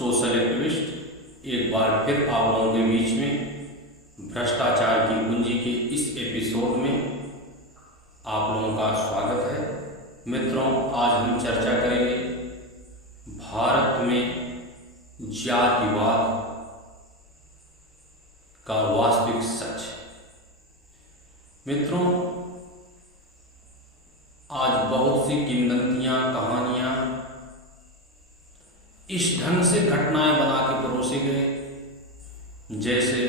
Social activist एक बार फिर आप लोगों के बीच में भ्रष्टाचार की कुंजी के इस एपिसोड में आप लोगों का स्वागत है। मित्रों, आज हम चर्चा करेंगे भारत में जातिवाद का वास्तविक सच। मित्रों, आज बहुत सी किंवदंतियां, कहानियां इस ढंग से घटनाएं बना के परोसे गए जैसे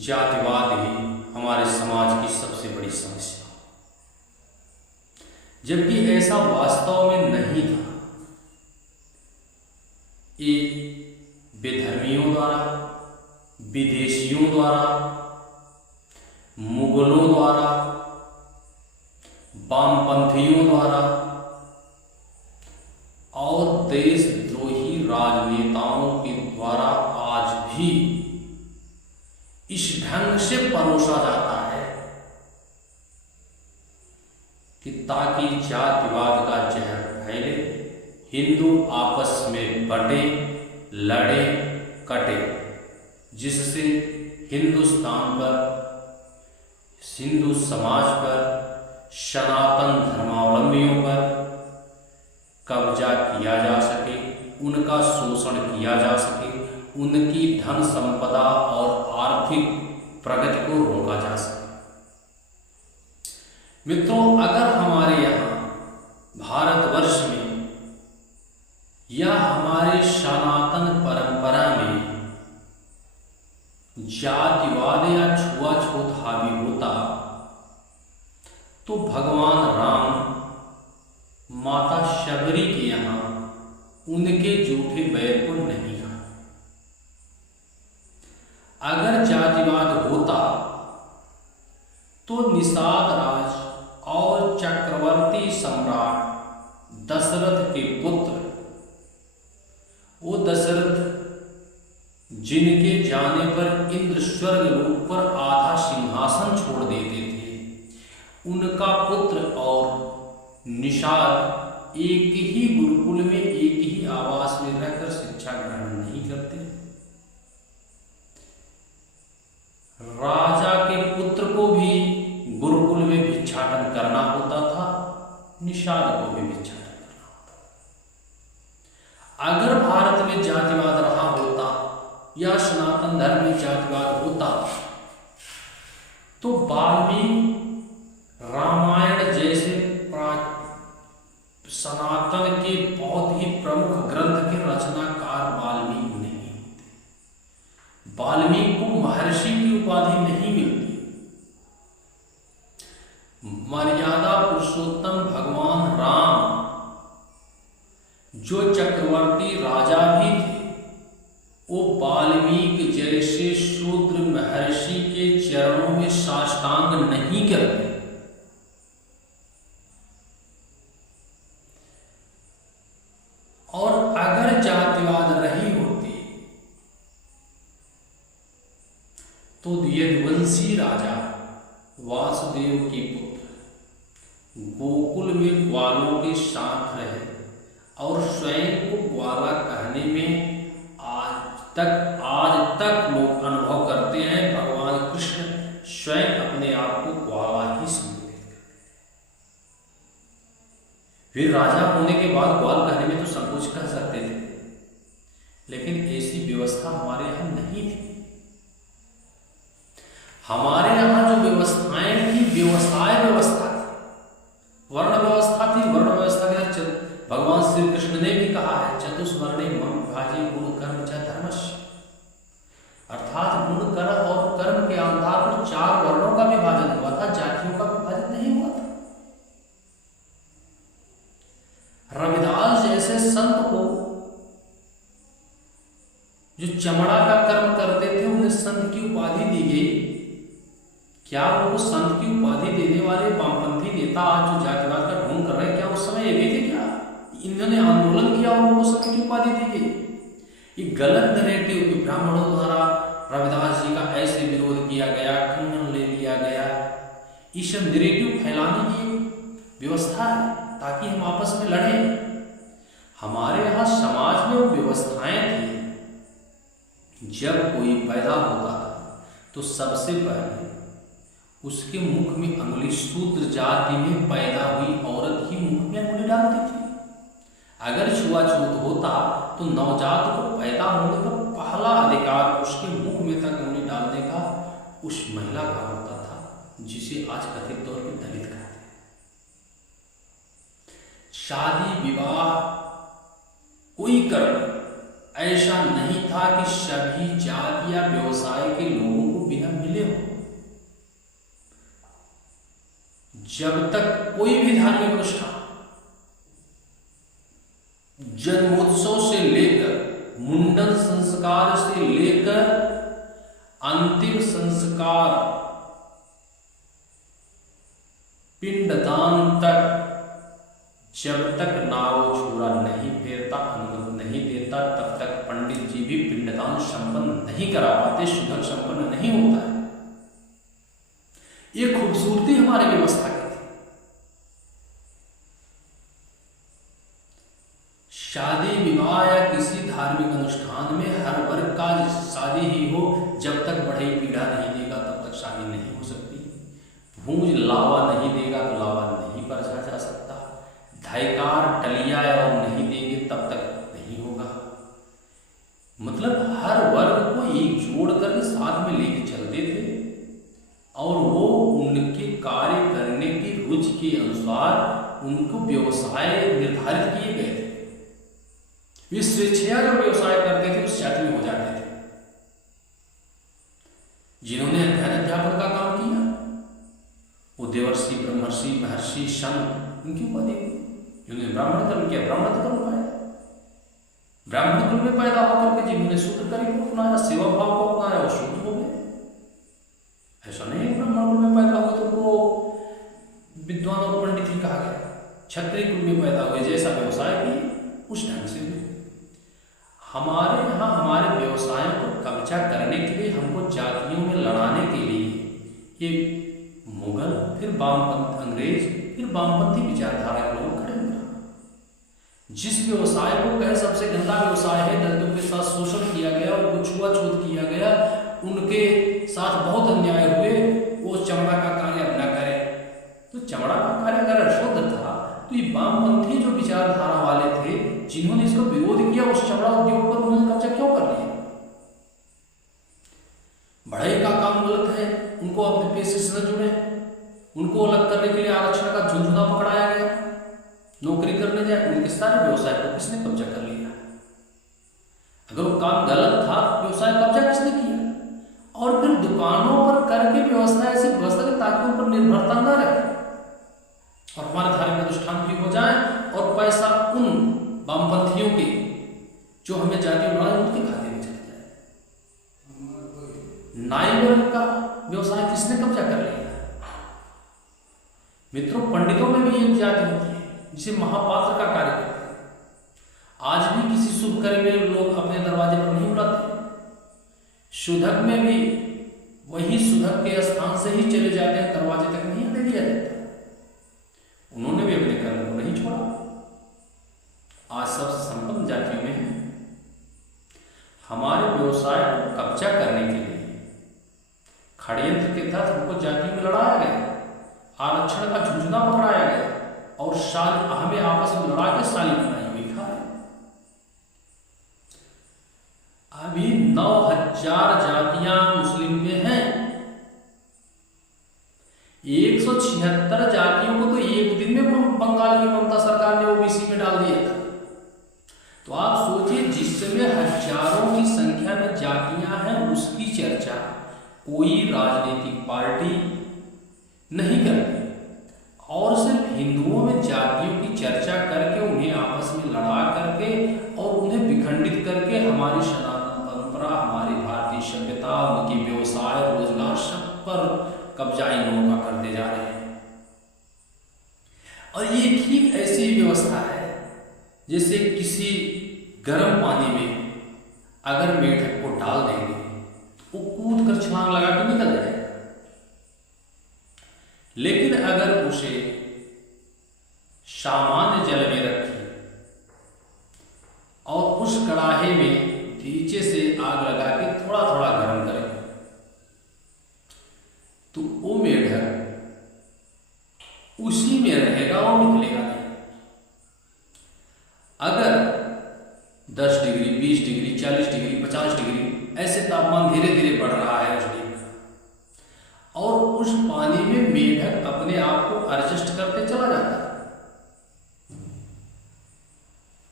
जातिवाद ही हमारे समाज की सबसे बड़ी समस्या, जबकि ऐसा वास्तव में नहीं था। ये बेधर्मियों द्वारा, विदेशियों द्वारा, मुगलों द्वारा, वामपंथियों द्वारा और देशद्रोही राजनेताओं के द्वारा आज भी इस ढंग से परोसा जाता है कि ताकि जातिवाद का जहर फैले, हिंदू आपस में बटे, लड़े, कटे, जिससे हिंदुस्तान पर, हिंदू समाज पर, सनातन धर्मावलंबियों पर कब्जा किया जा सके, उनका शोषण किया जा सके, उनकी धन संपदा और आर्थिक प्रगति को रोका जा सके। मित्रों, अगर हमारे यहाँ भारतवर्ष में या हमारे सनातन परंपरा में जातिवाद या छुआछूत हावी होता तो भगवान राम माता शबरी के यहाँ उनके जूठे बैर को नहीं खाया। अगर जातिवाद होता तो निषाद राज और चक्रवर्ती सम्राट दशरथ के पुत्र, वो दशरथ जिनके जाने पर इंद्र स्वर्ग लोक पर आधा सिंहासन छोड़ देते थे, उनका पुत्र और निषाद एक ही गुरुकुल में, एक ही आवास में रहकर शिक्षा ग्रहण नहीं करते। राजा के पुत्र को भी गुरुकुल में भिक्षाटन करना होता था, निषाद को भी भिक्षाटन करना होता था। अगर भारत में जातिवाद रहा होता या सनातन धर्म में जातिवाद होता तो वाल्मीकि रामायण जैसे सनातन के बहुत ही प्रमुख ग्रंथ के रचनाकार वाल्मीकि नहीं होते। वाल्मीकि को महर्षि की उपाधि नहीं मिलती। मर्यादा पुरुषोत्तम भगवान राम, जो चक्रवर्ती राजा भी थे, वो वाल्मीकि जैसे शूद्र महर्षि के चरणों में साष्टांग नहीं करते। और अगर जातिवाद रही होती तो यदुवंशी राजा वासुदेव के पुत्र गोकुल में ग्वालों के साथ रहे और स्वयं को ग्वाला कहने में आज तक लोग अनुभव करते हैं। भगवान कृष्ण स्वयं अपने आप को ग्वाला ही समझते। वे राजा होने के बाद ग्वाल कहने में तो संकोच कर सकते थे, लेकिन ऐसी व्यवस्था हमारे यहाँ नहीं थी। हमारे यहाँ जो व्यवस्थाएं थी, व्यवसाय व्यवस्था थी, वर्ण व्यवस्था थी। वर्ण व्यवस्था के भगवान श्री कृष्ण ने भी कहा है, चतुष्वर्णे मम विभाजे गुण कर्म च धर्मस्य, अर्थात गुण, कर्म और कर्म के आधार पर 4 वर्णों का विभाजन हुआ था, जातियों का विभाजन नहीं हुआ था। रविदास जैसे संत को जो चमड़ा का कर्म करते थे, उन्हें संत की उपाधि दी गई। क्या वो संत की उपाधि देने वाले वामपंथी नेता आज जो जातिवाद का ढोंग कर रहे हैं, क्या उस समय ये भी थे? क्या इन्होंने आंदोलन किया और उनको संत की उपाधि दी गई? ये गलत नैरेटिव कि ब्राह्मणों द्वारा रविदास जी का ऐसे विरोध किया गया, खंडन ले लिया गया, ये सब नैरेटिव फैलाने की व्यवस्था है ताकि हम आपस में लड़ें। हमारे यहाँ समाज में वो व्यवस्थाएं थी जब कोई पैदा होता था तो सबसे पहले उसके मुख में अंगुली, शूद्र जाति में पैदा हुई औरत ही मुख में अंगुली डालती थी। अगर छुआछूत होता तो नवजात को पैदा होने का पहला अधिकार उसके मुख में तक अंगुली डालने का उस महिला का होता था, जिसे आज कथित तौर पर दलित कहते हैं। शादी विवाह कोई कर्म ऐसा नहीं था कि सभी जाति या व्यवसाय के लोगों को बिना मिले हो। जब तक कोई भी धार्मिक अनुष्ठान, जन्मोत्सव से लेकर मुंडन संस्कार से लेकर अंतिम संस्कार पिंडदान तक, जब तक नाव छोरा नहीं फेरता, अनुमति नहीं देता, तब तक पंडित जी भी पिंडदान संपन्न नहीं करा पाते, शुद्धक संपन्न नहीं होता है। ये खूबसूरती हमारी व्यवस्था की थी। शादी विवाह या किसी धार्मिक अनुष्ठान में हर वर्ग का शादी ही हो, जब तक बढ़ई पीढ़ा नहीं देगा तब तक शादी नहीं हो सकती। भूंज लावा नहीं देगा तो लावा नहीं परसा जा सकता। धैकार टलिया और नहीं देंगे तब तक नहीं होगा। मतलब हर वर्ग को एक जोड़ कर साथ में लेके चलते थे और वो उनके कार्य करने की रुचि के अनुसार उनको व्यवसाय निर्धारित किए गए थे। वे स्वेच्छा जो व्यवसाय करते थे उस जाति में हो जाते थे। जिन्होंने अध्ययन अध्यापन का काम किया वो देवर्षि, ब्रह्मर्षि, महर्षि, संत, उनकी उपाधि। जिन्होंने ब्राह्मण कर्म किया ब्राह्मण कर्म पाया। ब्राह्मण कुल में पैदा होकर के जिन्होंने शूद्र कर्म को अपनाया, सेवा भाव को अपनाया, वो शूद्र हो गए। ऐसा नहीं है ब्राह्मण कुल में पैदा हुए तो उनको विद्वान और पंडित ही कहा गया। क्षत्रिय कुल में पैदा हुए, जैसा व्यवसाय भी उस ढंग से हुए। हमारे यहाँ हमारे व्यवसायों को कब्जा करने के लिए, हमको जातियों में लड़ाने के लिए ये मुगल, फिर वामपंथ अंग्रेज, फिर वामपंथी विचारधारा के लोग खड़े हुए। जिस व्यवसाय को कहे सबसे गंदा व्यवसाय है, दलितों के साथ शोषण किया गया, उनको छुआछूत किया गया, उनके साथ बहुत अन्याय हुए, वो चमड़ा का कार्य अपना करे। तो चमड़ा का कार्य अगर अशुद्ध था तो ये वामपंथी जो विचारधारा वाले थे जिन्होंने इसका विरोध किया, उस चमड़ा उद्योग पर उन्होंने कब्जा क्यों कर लिया? बढ़ई का काम गलत है, उनको अपने पेशे से न जुड़े, उनको अलग करने के लिए आरक्षण का झुंझुना पकड़ाया गया। नौकरी करने जाए, उनके सारे व्यवसाय को किसने कब्जा कर लिया? अगर वो काम गलत था तो व्यवसाय कब्जा किसने किया? और फिर दुकानों पर करके व्यवस्था ऐसी व्यवस्था ताकि उन पर निर्भरता न रहे और हमारे धार्मिक अनुष्ठान भी हो जाए और पैसा उन वामपंथियों के जो हमें जाति बनाए उनके खाते में चला जाए। नाई वर्ग का व्यवसाय किसने कब्जा कर लिया? मित्रों, पंडितों में भी एक जाति होती है जिसे महापात्र का कार्य करते हैं। आज भी किसी शुभ कार्य में लोग अपने दरवाजे पर नहीं बुलाते। शुद्धक में भी वही शुद्धक के स्थान से ही चले जाते हैं, दरवाजे तक नहीं आने दिया जाता। उन्होंने भी अपने कर्म को नहीं छोड़ा। आज सब संपन्न जातियों में है। हमारे व्यवसाय को कब्जा करने के लिए षड्यंत्र के तहत हमको जाति में लड़ाया गया, आरक्षण का झुंझुना पकड़ाया गया और हमें आपस में लड़ा के साली बनाई हुई खा रहे। अभी 9000 जातियां मुस्लिम में हैं। 176 जातियों को तो एक दिन में बंगाल की ममता सरकार ने ओबीसी में डाल दिया था। तो आप सोचिए, जिस समय हजारों की संख्या में जातियां हैं, उसकी चर्चा कोई राजनीतिक पार्टी नहीं करती और सिर्फ हिंदुओं में जातियों की चर्चा करके उन्हें आपस में लड़ा करके और उन्हें विखंडित करके हमारी सनातन परंपरा, हमारी भारतीय सभ्यता, उनके व्यवसाय, रोजगार सब पर कब्जा इन लोगों का करते जा रहे हैं। और ये ठीक ऐसी व्यवस्था है जैसे किसी गर्म पानी में अगर मेढक को डाल देंगे वो कूद कर छलांग लगा के निकल जाएगा, लेकिन अगर उसे सामान्य जल में रखें और उस कड़ाहे में नीचे से आग लगा के थोड़ा थोड़ा गर्म करें तो वो मेढक उसी में रहेगा, वो निकलेगा नहीं। अगर 10 डिग्री, 20 डिग्री, 40 डिग्री, 50 डिग्री ऐसे तापमान धीरे धीरे बढ़ रहा है उस डीप का, और उस पानी में मेढक अपने आप को एडजस्ट करते चला जाता है,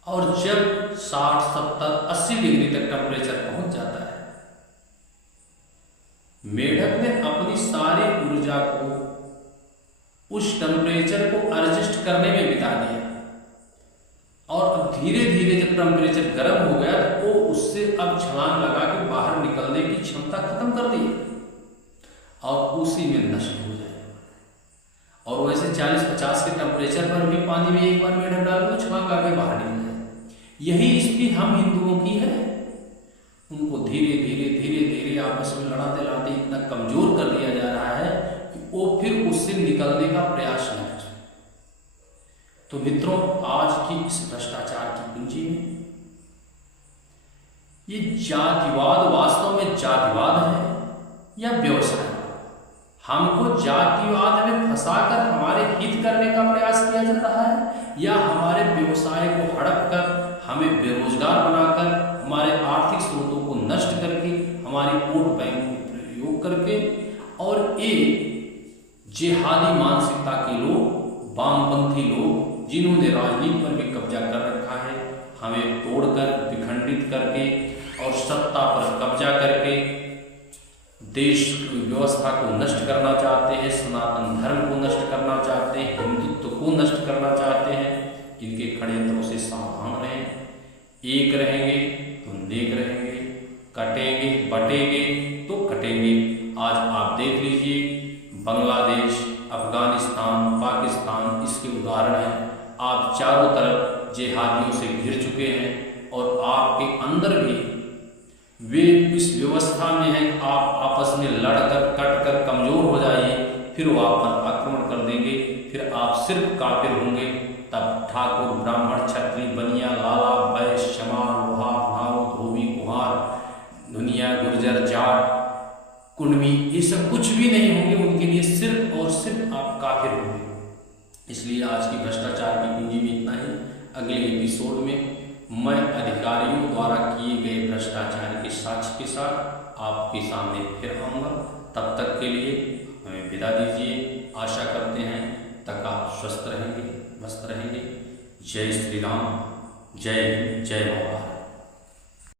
और जब 60, 70, 80 डिग्री तक टेम्परेचर पहुंच जाता है, मेढक ने अपनी सारी ऊर्जा को उस टेम्परेचर को एडजस्ट करने में बिता दिया, और धीरे धीरे जब टेम्परेचर गर्म हो गया तो वो उससे अब छलांग लगा के बाहर निकलने की क्षमता खत्म कर दी और उसी में नष्ट हो जाएगा। और वैसे 40-50 के टेम्परेचर पर भी पानी में एक बार मेढक डाल दो, छलांग आके बाहर निकल जाए। यही स्थिति हम हिंदुओं की है। उनको धीरे धीरे धीरे धीरे आपस में लड़ाते लड़ाते इतना कमजोर कर दिया जा रहा है कि वो फिर उससे निकलने का प्रयास न कर। तो मित्रों, आज की इस भ्रष्टाचार की कुंजी में ये जातिवाद वास्तव में जातिवाद है या व्यवसाय? हमको जातिवाद में फंसाकर हमारे हित करने का प्रयास किया जा रहा है, या हमारे व्यवसाय को हड़प कर हमें बेरोजगार बनाकर हमारे आर्थिक स्रोतों को नष्ट करके हमारी वोट बैंक को प्रयोग करके, और एक जिहादी मानसिकता के लोग, वामपंथी लोग जिन्होंने राजनीति पर भी कब्जा कर रखा है, हमें तोड़कर विखंडित करके और सत्ता पर कब्जा करके देश की व्यवस्था को नष्ट करना चाहते हैं, सनातन धर्म को नष्ट करना चाहते हैं, हिंदुत्व को नष्ट करना चाहते हैं। इनके षड्यंत्रों से सावधान रहें। एक रहेंगे तो नेक रहेंगे, कटेंगे बटेंगे तो कटेंगे। आज आप देख लीजिए, बांग्लादेश, अफगानिस्तान, पाकिस्तान इसके उदाहरण हैं। आप चारों तरफ जिहादियों से घिर चुके हैं, और आपके अंदर भी वे इस व्यवस्था में है कि आप आपस में लड़कर कटकर कमजोर हो जाइए, फिर वो आप पर आक्रमण कर देंगे, फिर आप सिर्फ काफिर होंगे। तब ठाकुर, ब्राह्मण, क्षत्रिय, बनिया, लाला, वैश्य, चमार, लोहार, नाव, धोबी, कुहार, दुनिया, गुर्जर, जाट, कुणबी, ये सब कुछ भी नहीं होंगे। उनके लिए सिर्फ और सिर्फ आप काफिर होंगे। इसलिए आज की भ्रष्टाचार की कुंजी में इतना ही। अगले एपिसोड में मैं अधिकारियों द्वारा किए गए भ्रष्टाचार के साक्ष्य के साथ आपके सामने फिर आऊँगा। तब तक के लिए हमें विदा दीजिए। आशा करते हैं तक आप स्वस्थ रहेंगे, मस्त रहेंगे। जय श्री राम, जय हिंद, जय भारत।